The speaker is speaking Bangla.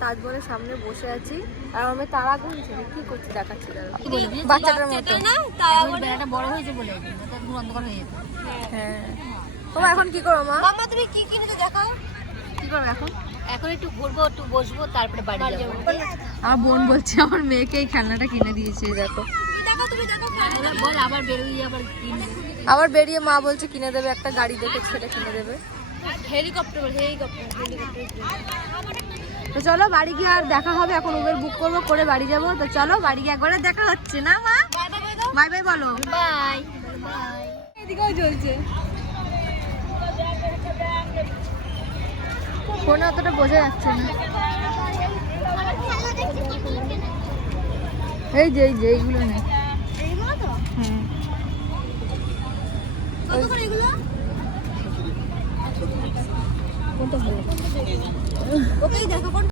তাজমহলের সামনে বসে আছি আর আমি তারা গুনছি কি করছি দেখাচ্ছি বাচ্চাটার মতো বড় হয়েছে বলে অন্ধকার হয়ে যেত। হ্যাঁ তোমার এখন কি করো মা? মামা তুমি কি কিনে দেখাও। কি করো এখন? এখন একটু ঘুরবো, একটু বসবো, তারপরে বাড়ি যাবো। আমার বোন বলছে আমার মেয়েকে এই খেলনাটা কিনে দিয়েছে। দেখো বল আবার বেরিয়ে আবার বেরিয়ে মা বলছে কিনে দেবে, একটা গাড়ি দেখে সেটা কিনে দেবে। হেলিকপ্টার। তো চলো বাড়ি গিয়ে আর দেখা হবে। এখন উবের বুক করবো, করে বাড়ি যাবো। তো চলো বাড়ি গিয়ে একবার দেখা হচ্ছে না মা? বাই বাই বলো। বাই। এদিকেও চলছে ফোনে, অতটা বোঝা যাচ্ছে না। এই যে এইগুলো নেই। কোনটা ভালো? ওকেই দেখো।